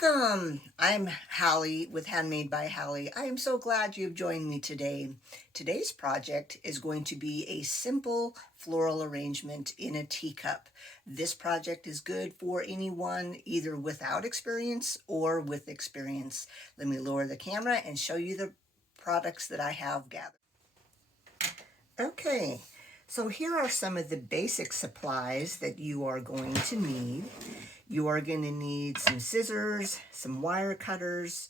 Welcome! I'm Hallie with Handmade by Hallie. I am so glad you've joined me today. Today's project is going to be a simple floral arrangement in a teacup. This project is good for anyone either without experience or with experience. Let me lower the camera and show you the products that I have gathered. Okay, so here are some of the basic supplies that you are going to need. You are going to need some scissors, some wire cutters.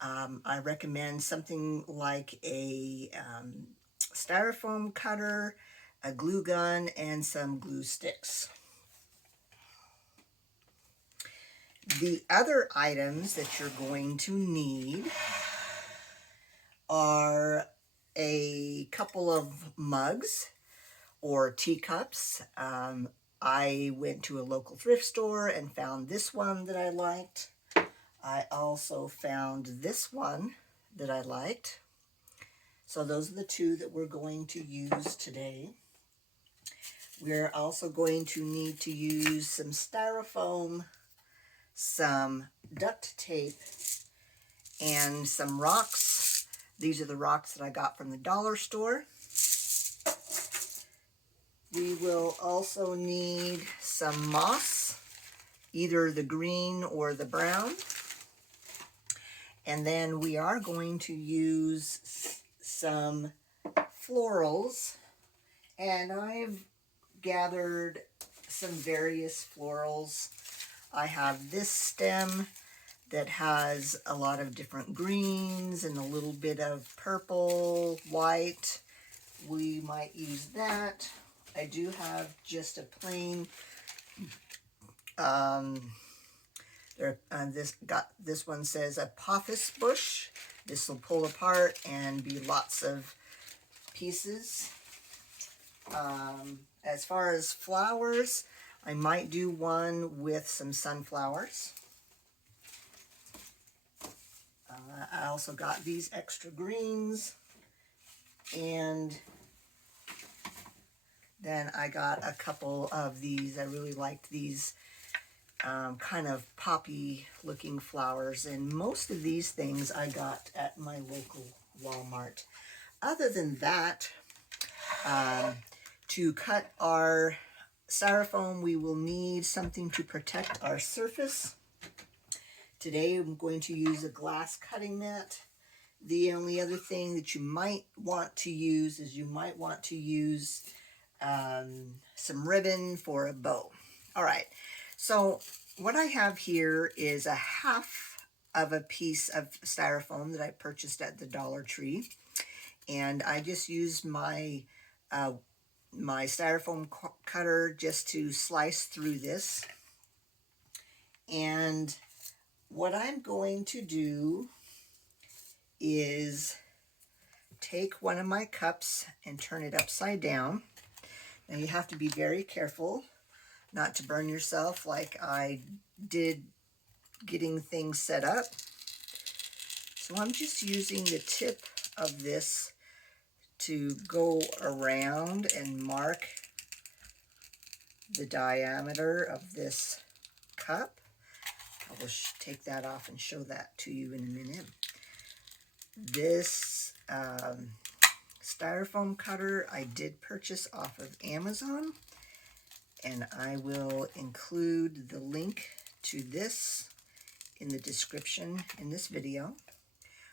I recommend something like a styrofoam cutter, a glue gun, and some glue sticks. The other items that you're going to need are a couple of mugs or teacups. I went to a local thrift store and found this one that I liked. I also found this one that I liked. So those are the two that we're going to use today. We're also going to need to use some styrofoam, some duct tape, and some rocks. These are the rocks that I got from the dollar store. We will also need some moss, either the green or the brown. And then we are going to use some florals. And I've gathered some various florals. I have this stem that has a lot of different greens and a little bit of purple, white. We might use that. I do have just a plain, this one says a pothos bush. This will pull apart and be lots of pieces. As far as flowers, I might do one with some sunflowers. I also got these extra greens, and then I got a couple of these. I really liked these kind of poppy looking flowers, and most of these things I got at my local Walmart. Other than that, to cut our styrofoam, we will need something to protect our surface. Today I'm going to use a glass cutting mat. The only other thing that you might want to use is some ribbon for a bow. All right, so what I have here is a half of a piece of styrofoam that I purchased at the Dollar Tree, and I just used my my styrofoam cutter just to slice through this. And what I'm going to do is take one of my cups and turn it upside down. Now you have to be very careful not to burn yourself like I did getting things set up. So I'm just using the tip of this to go around and mark the diameter of this cup. I will take that off and show that to you in a minute. This styrofoam cutter I did purchase off of Amazon, and I will include the link to this in the description in this video.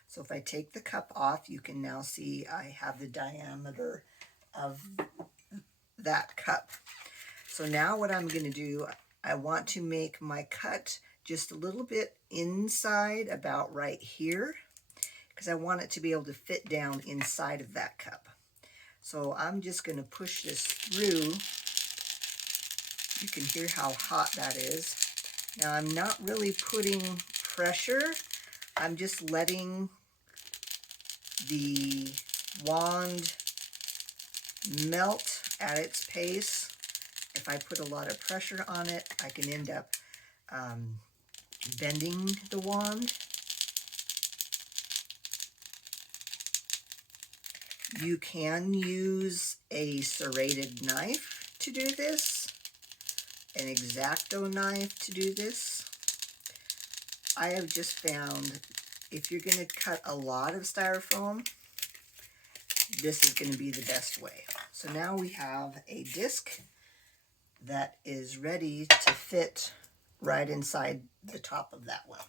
So if I take the cup off, you can now see I have the diameter of that cup. So now what I'm going to do, I want to make my cut just a little bit inside, about right here, because I want it to be able to fit down inside of that cup. So I'm just going to push this through. You can hear how hot that is. Now I'm not really putting pressure. I'm just letting the wand melt at its pace. If I put a lot of pressure on it, I can end up bending the wand. You can use a serrated knife to do this, an X-Acto knife to do this. I have just found if you're going to cut a lot of styrofoam, this is going to be the best way. So now we have a disc that is ready to fit right inside the top of that one.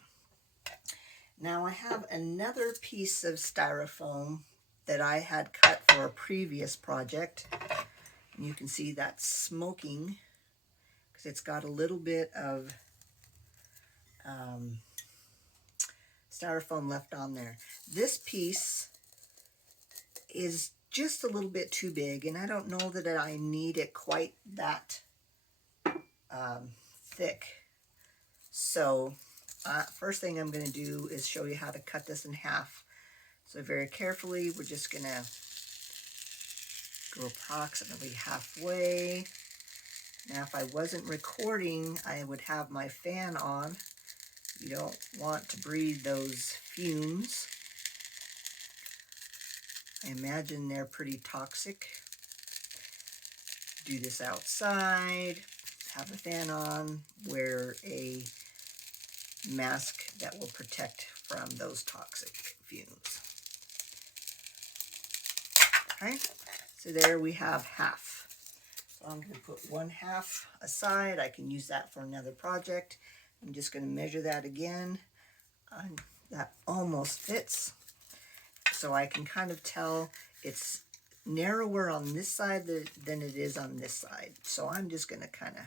Now I have another piece of styrofoam that I had cut for a previous project. And you can see that's smoking because it's got a little bit of styrofoam left on there. This piece is just a little bit too big, and I don't know that I need it quite that thick. So first thing I'm going to do is show you how to cut this in half. So very carefully, we're just going to go approximately halfway. Now if I wasn't recording, I would have my fan on. You don't want to breathe those fumes. I imagine they're pretty toxic. Do this outside, have a fan on, wear a mask that will protect from those toxic fumes. Okay, so there we have half. So I'm going to put 1/2 aside. I can use that for another project. I'm just going to measure that again. That almost fits. So I can kind of tell it's narrower on this side than it is on this side. So I'm just going to kind of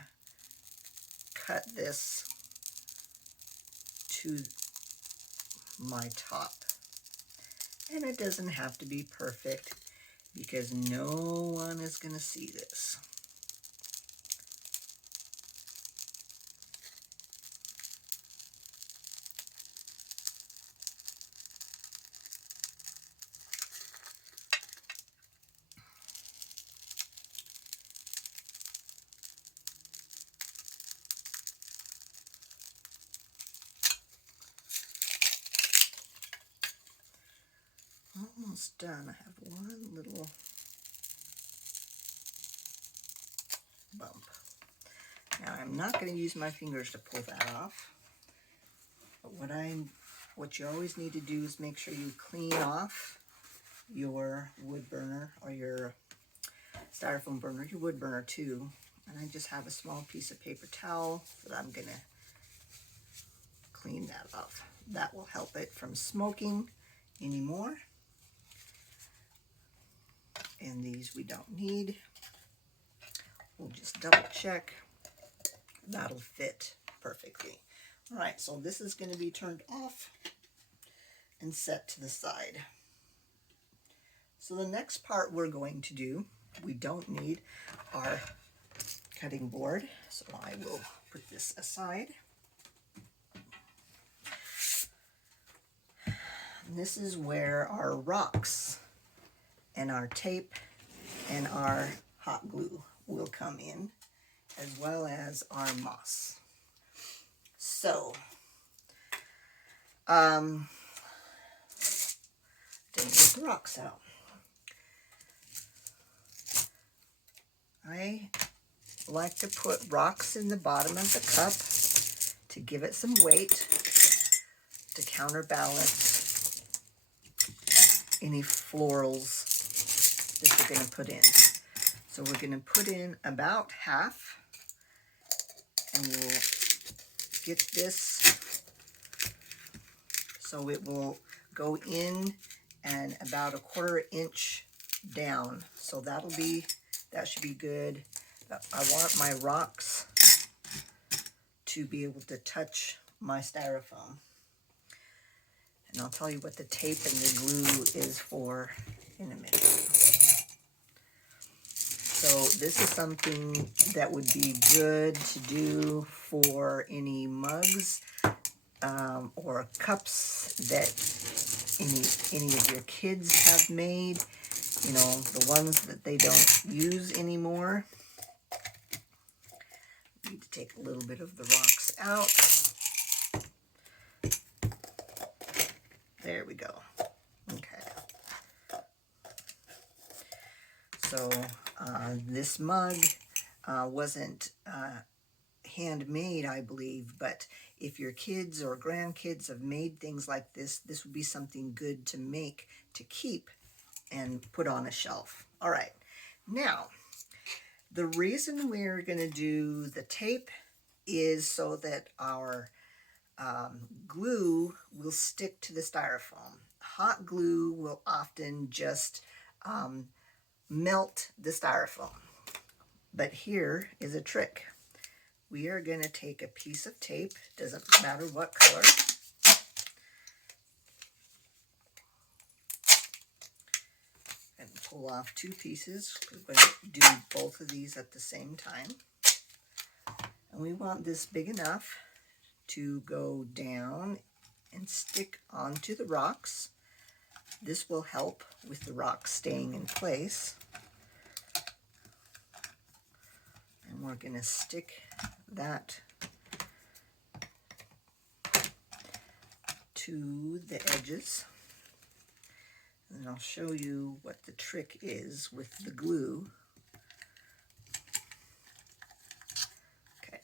cut this to my top. And it doesn't have to be perfect because no one is going to see this. Almost done. I have one little bump. Now I'm not going to use my fingers to pull that off. But what you always need to do is make sure you clean off your wood burner or your styrofoam burner, your wood burner too. And I just have a small piece of paper towel that I'm going to clean that off. That will help it from smoking anymore. And these we don't need. We'll just double check. That'll fit perfectly. All right, so this is going to be turned off and set to the side. So the next part we're going to do, we don't need our cutting board, so I will put this aside. And this is where our rocks and our tape and our hot glue will come in, as well as our moss. So, didn't get the rocks out. I like to put rocks in the bottom of the cup to give it some weight, to counterbalance any florals that we're going to put in. So we're going to put in about half, and we'll get this so it will go in and about 1/4 inch down. So that should be good. I want my rocks to be able to touch my styrofoam. And I'll tell you what the tape and the glue is for in a minute. So this is something that would be good to do for any mugs or cups that any of your kids have made, you know, the ones that they don't use anymore. Need to take a little bit of the rocks out. There we go. Okay. So this mug wasn't handmade, I believe, but if your kids or grandkids have made things like this, this would be something good to make, to keep, and put on a shelf. All right, now, the reason we're going to do the tape is so that our glue will stick to the styrofoam. Hot glue will often just melt the styrofoam. But here is a trick. We are going to take a piece of tape, doesn't matter what color, and pull off two pieces. We're going to do both of these at the same time. And we want this big enough to go down and stick onto the rocks. This will help with the rocks staying in place. And we're going to stick that to the edges. And I'll show you what the trick is with the glue. Okay,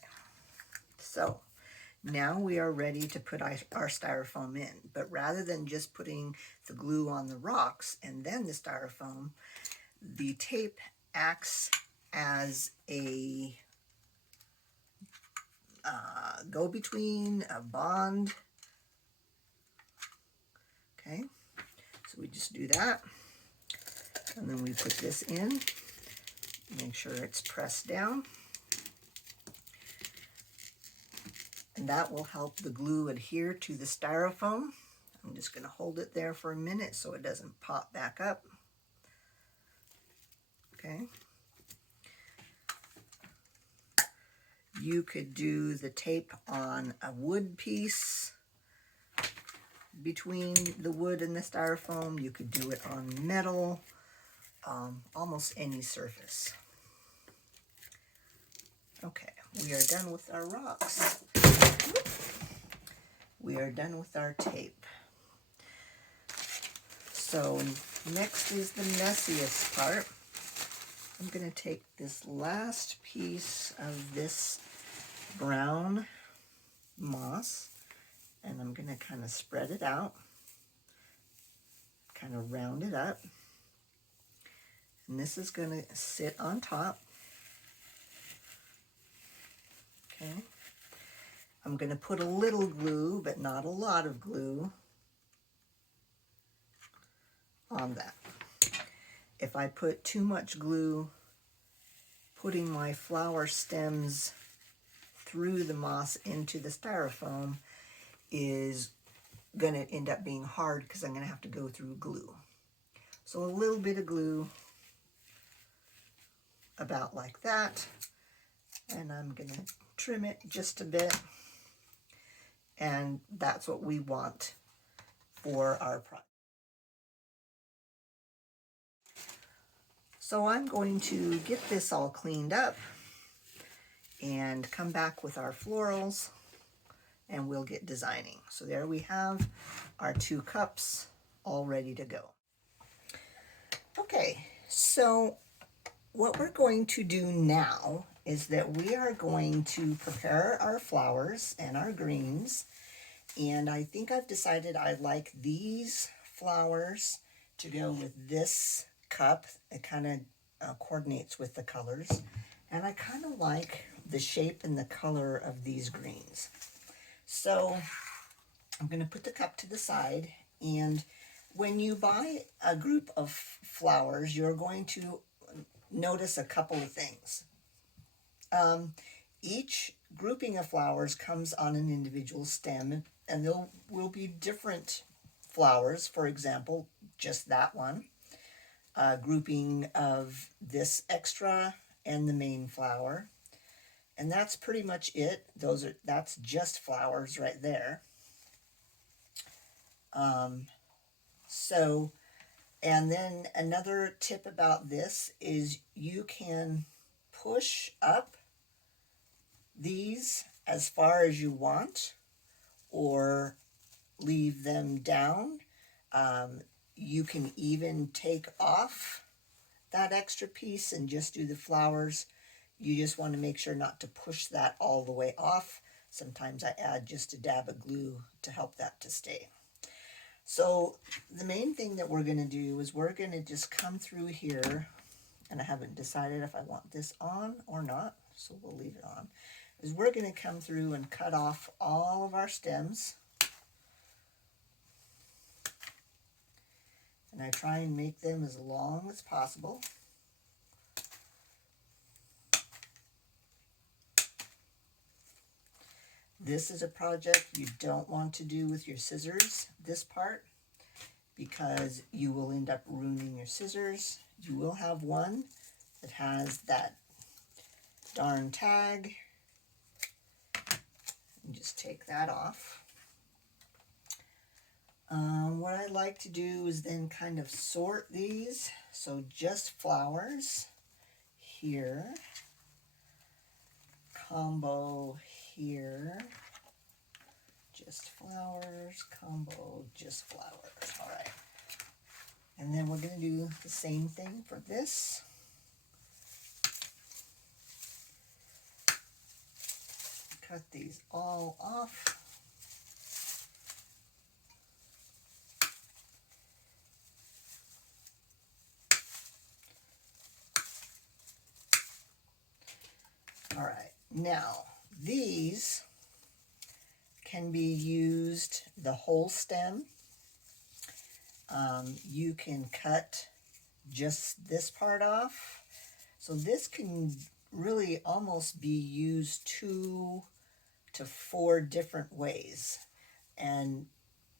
so now we are ready to put our styrofoam in, but rather than just putting the glue on the rocks and then the styrofoam, the tape acts as a go-between, a bond. Okay, so we just do that, and then we put this in, make sure it's pressed down. And that will help the glue adhere to the styrofoam. I'm just going to hold it there for a minute so it doesn't pop back up. Okay. You could do the tape on a wood piece between the wood and the styrofoam. You could do it on metal, almost any surface. Okay, we are done with our rocks. We are done with our tape. So next is the messiest part. I'm going to take this last piece of this brown moss and I'm going to kind of spread it out, kind of round it up. And this is going to sit on top. Okay. I'm going to put a little glue, but not a lot of glue on that. If I put too much glue, putting my flower stems through the moss into the styrofoam is going to end up being hard because I'm going to have to go through glue. So a little bit of glue, about like that, and I'm going to trim it just a bit. And that's what we want for our project. So I'm going to get this all cleaned up and come back with our florals and we'll get designing. So there we have our 2 cups all ready to go. Okay, so what we're going to do now is that we are going to prepare our flowers and our greens. And I think I've decided I like these flowers to go with this cup. It kind of coordinates with the colors. And I kind of like the shape and the color of these greens. So I'm going to put the cup to the side. And when you buy a group of flowers, you're going to notice a couple of things. Each grouping of flowers comes on an individual stem, and there will be different flowers. For example, just that one, a grouping of this extra and the main flower, and that's pretty much it. That's just flowers right there. And then another tip about this is you can push up these as far as you want or leave them down. You can even take off that extra piece and just do the flowers. You just want to make sure not to push that all the way off Sometimes I add just a dab of glue to help that to stay. So the main thing that we're going to do is we're going to just come through here, and I haven't decided if I want this on or not, so we'll leave it on, is we're going to come through and cut off all of our stems. And I try and make them as long as possible. This is a project you don't want to do with your scissors, this part, because you will end up ruining your scissors. You will have one that has that darn tag. And just take that off. What I like to do is then kind of sort these. So just flowers here, combo here, just flowers, combo, just flowers. All right. And then we're going to do the same thing for this. Cut these all off. All right, now these can be used the whole stem. You can cut just this part off. So this can really almost be used 2 to 4 different ways. And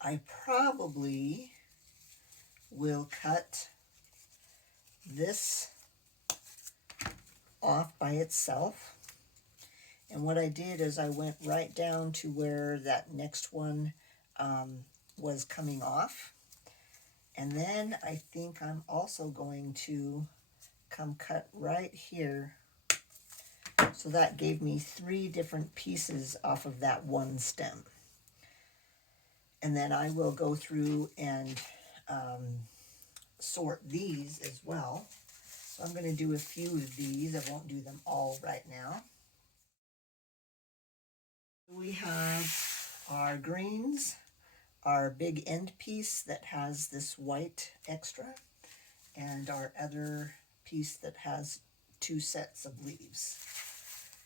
I probably will cut this off by itself. And what I did is I went right down to where that next one was coming off. And then I think I'm also going to come cut right here. So that gave me 3 different pieces off of that one stem. And then I will go through and sort these as well. So I'm going to do a few of these. I won't do them all right now. We have our greens, our big end piece that has this white extra, and our other piece that has 2 sets of leaves.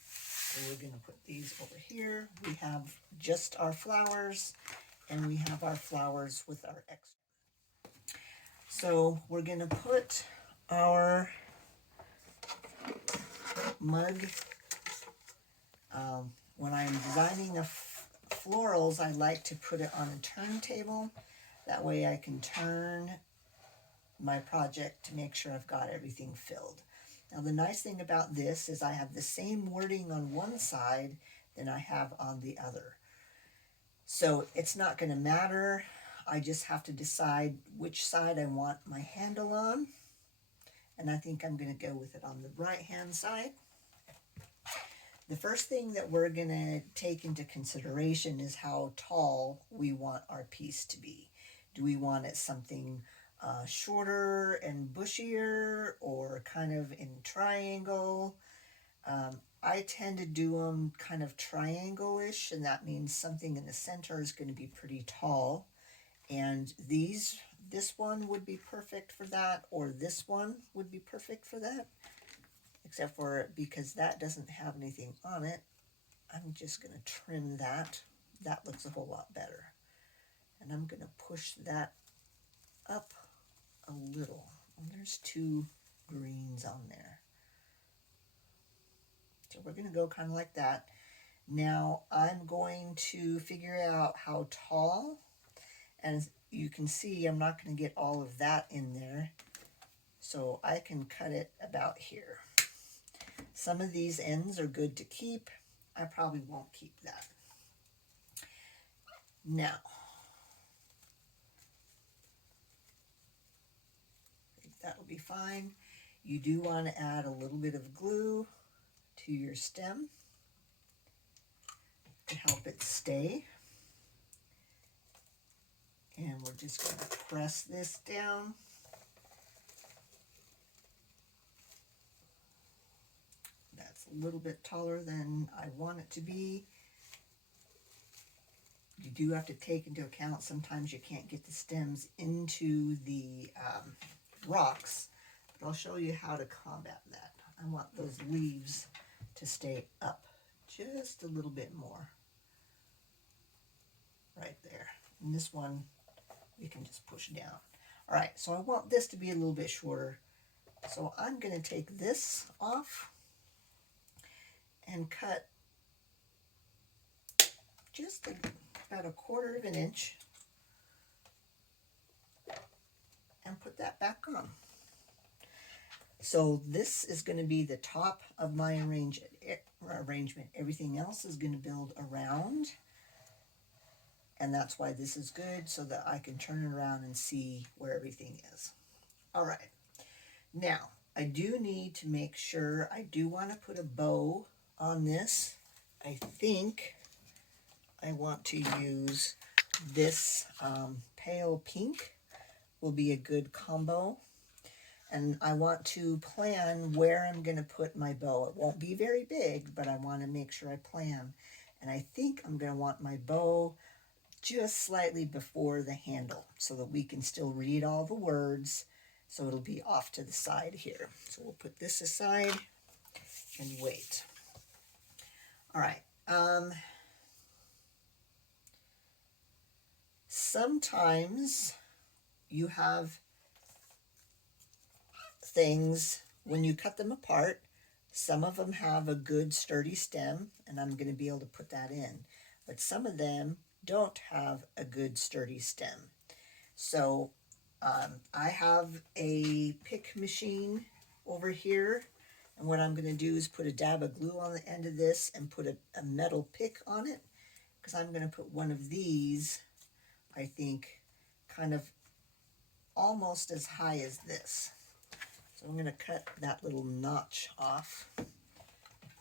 So we're going to put these over here. We have just our flowers, and we have our flowers with our extra. So we're going to put our mug. When I'm designing florals, I like to put it on a turntable. That way I can turn my project to make sure I've got everything filled. Now the nice thing about this is I have the same wording on one side than I have on the other. So it's not going to matter. I just have to decide which side I want my handle on. And I think I'm going to go with it on the right hand side. The first thing that we're going to take into consideration is how tall we want our piece to be. Do we want it something shorter and bushier, or kind of in triangle? I tend to do them kind of triangle-ish, and that means something in the center is going to be pretty tall. And this one would be perfect for that, or this one would be perfect for that. Except for, because that doesn't have anything on it, I'm just going to trim that. That looks a whole lot better. And I'm going to push that up a little. And there's 2 greens on there. So we're going to go kind of like that. Now I'm going to figure out how tall. And you can see I'm not going to get all of that in there. So I can cut it about here. Some of these ends are good to keep. I probably won't keep that. Now, I think that will be fine. You do want to add a little bit of glue to your stem to help it stay. And we're just going to press this down. That's a little bit taller than I want it to be. you do have to take into account sometimes you can't get the stems into the rocks, but I'll show you how to combat that. I want those leaves to stay up just a little bit more. Right there. And this one we can just push down. All right, so I want this to be a little bit shorter. So I'm going to take this off and cut just about 1/4 of an inch and put that back on. So this is going to be the top of my arrangement. Everything else is going to build around, and that's why this is good, so that I can turn it around and see where everything is. All right, now I do need to make sure, I do want to put a bow on this. I think I want to use this pale pink, will be a good combo. And I want to plan where I'm going to put my bow. It won't be very big, but I want to make sure I plan. And I think I'm going to want my bow just slightly before the handle so that we can still read all the words. So it'll be off to the side here. So we'll put this aside and wait. All right. Sometimes you have things, when you cut them apart, some of them have a good sturdy stem, and I'm going to be able to put that in. But some of them don't have a good sturdy stem. So I have a pick machine over here, and what I'm going to do is put a dab of glue on the end of this and put a metal pick on it, because I'm going to put one of these, I think, kind of almost as high as this. So I'm going to cut that little notch off,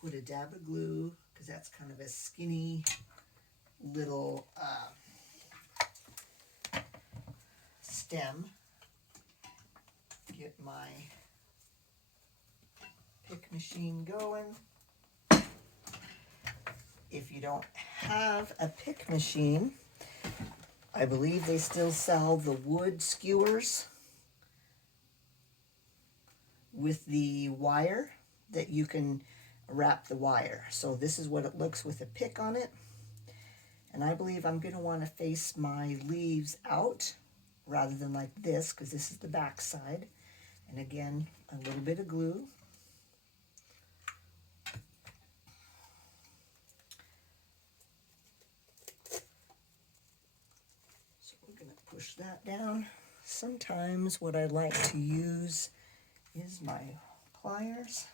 put a dab of glue, because that's kind of a skinny little stem. Get my pick machine going. If you don't have a pick machine, I believe they still sell the wood skewers with the wire that you can wrap the wire. So this is what it looks with a pick on it. And I believe I'm going to want to face my leaves out rather than like this, because this is the back side. And again, a little bit of glue. So we're going to push that down. Sometimes what I like to use is my pliers.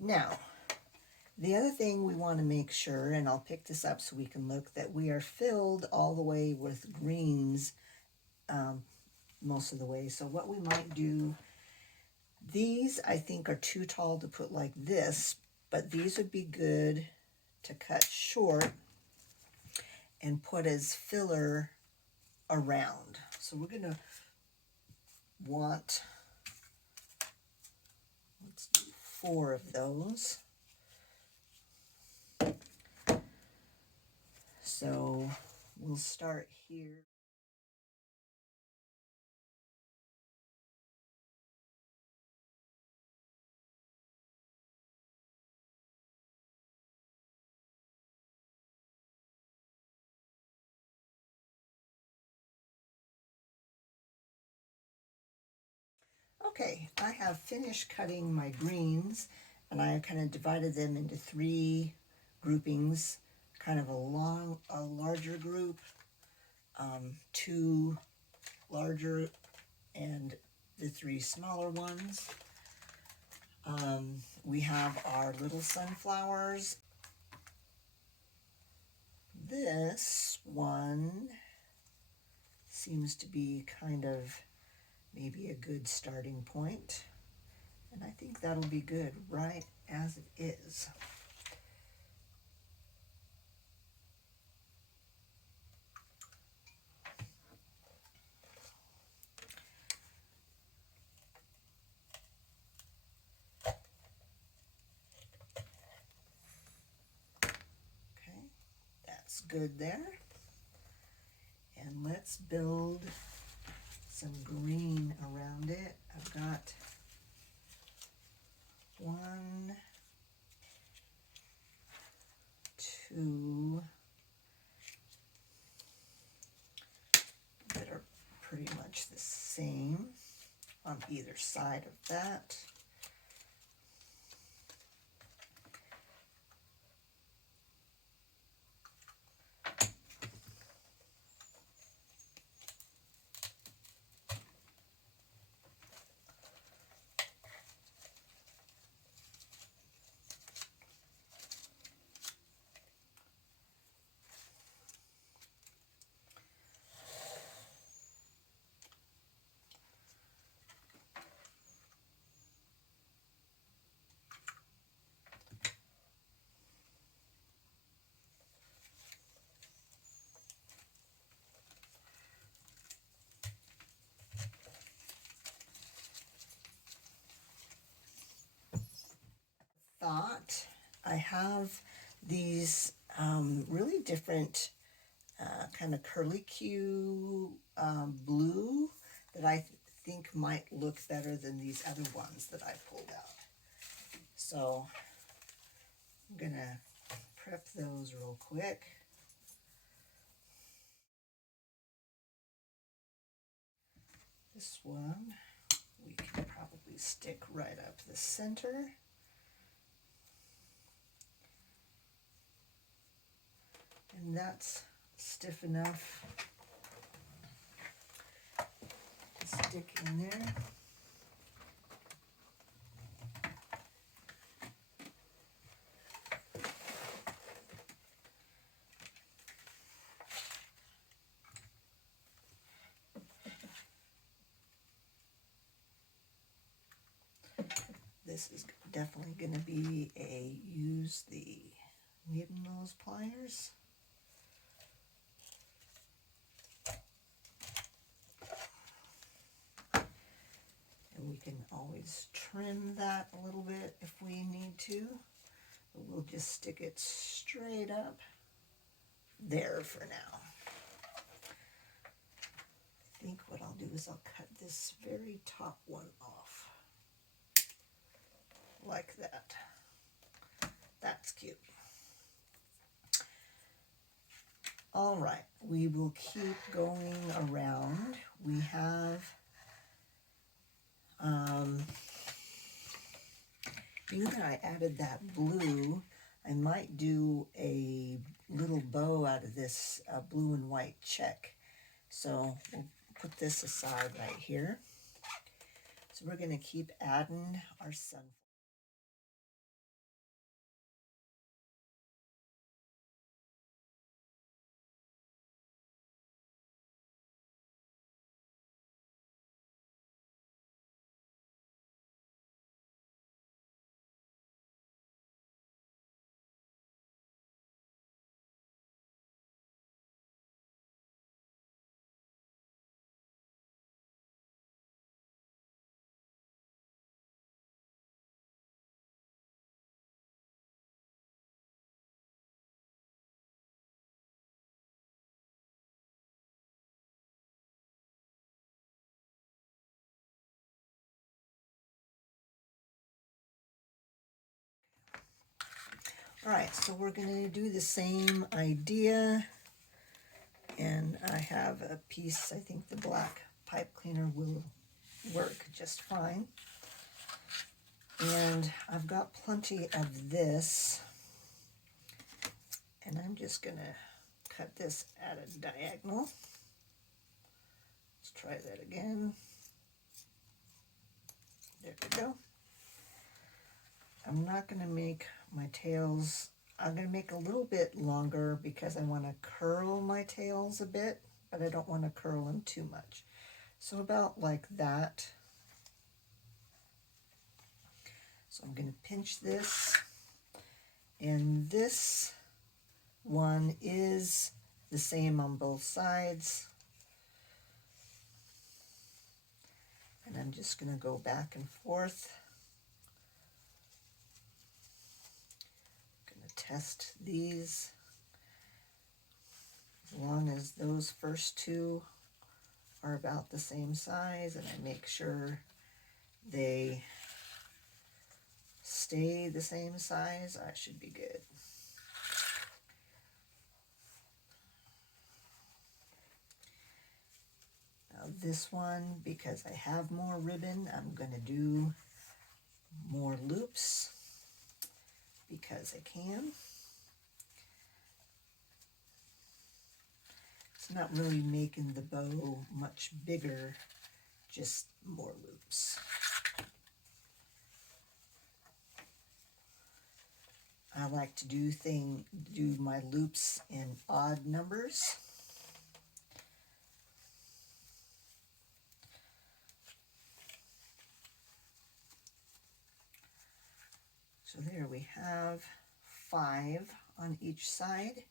Now, the other thing we want to make sure, and I'll pick this up so we can look, that we are filled all the way with greens most of the way. So what we might do, these I think are too tall to put like this, but these would be good to cut short and put as filler around. So we're going to want, let's do 4 of those. So we'll start here. Okay, I have finished cutting my greens, and I kind of divided them into 3 groupings, kind of a larger group, 2 larger, and the 3 smaller ones. We have our little sunflowers. This one seems to be kind of maybe a good starting point, and I think that'll be good right as it is. Okay, that's good there. And let's build some green around it. I've got 1, 2 that are pretty much the same on either side of that. Thought I have these really different kind of curlicue blue that I think might look better than these other ones that I pulled out. So I'm gonna prep those real quick. This one we can probably stick right up the center. And that's stiff enough to stick in there. This is definitely going to be use the needle nose pliers. And we can always trim that a little bit if we need to. But we'll just stick it straight up there for now. I think what I'll do is I'll cut this very top one off. Like that. That's cute. All right, we will keep going around. We have being that I added that blue, I might do a little bow out of this blue and white check. So we'll put this aside right here. So we're going to keep adding our sunflower. All right, so we're going to do the same idea, and I have a piece, I think the black pipe cleaner will work just fine. And I've got plenty of this, and I'm just going to cut this at a diagonal. Let's try that again. There we go. I'm not going to make my tails, I'm going to make a little bit longer because I want to curl my tails a bit, but I don't want to curl them too much. So about like that. So I'm going to pinch this, and this one is the same on both sides. And I'm just going to go back and forth. I'm going to test these. As long as those first two are about the same size, and I make sure they stay the same size, I should be good. Now this one, because I have more ribbon, I'm going to do more loops because I can. It's not really making the bow much bigger, just more loops. I like to do my loops in odd numbers. So there we have 5 on each side.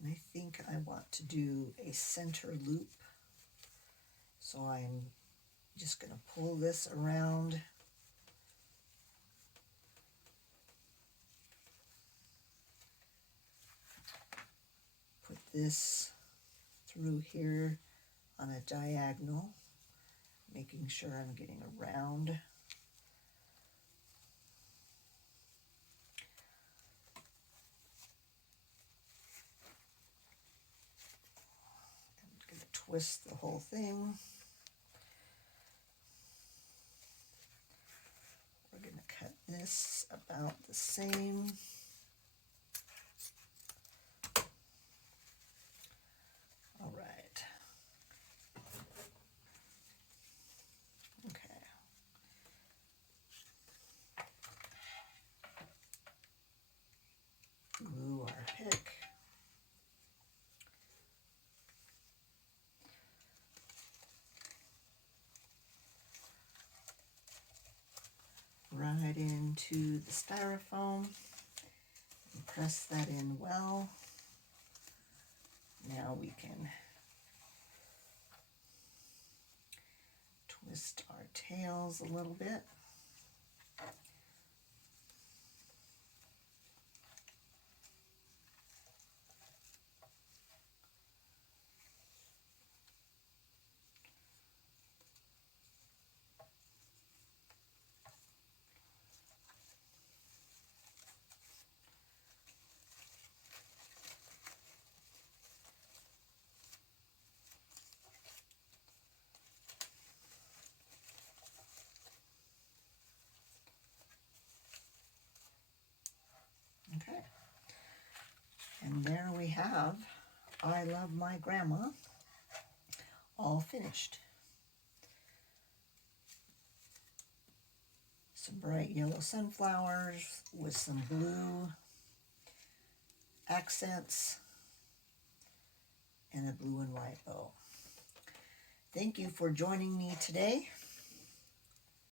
And I think I want to do a center loop. So I'm just going to pull this around. Put this through here on a diagonal, making sure I'm getting around. I'm going to twist the whole thing. We're going to cut this about the same. All right. Okay. Glue our pick. Right into the styrofoam and press that in well. Now we can twist our tails a little bit. Okay, and there we have I Love My Grandma all finished. Some bright yellow sunflowers with some blue accents and a blue and white bow. Thank you for joining me today.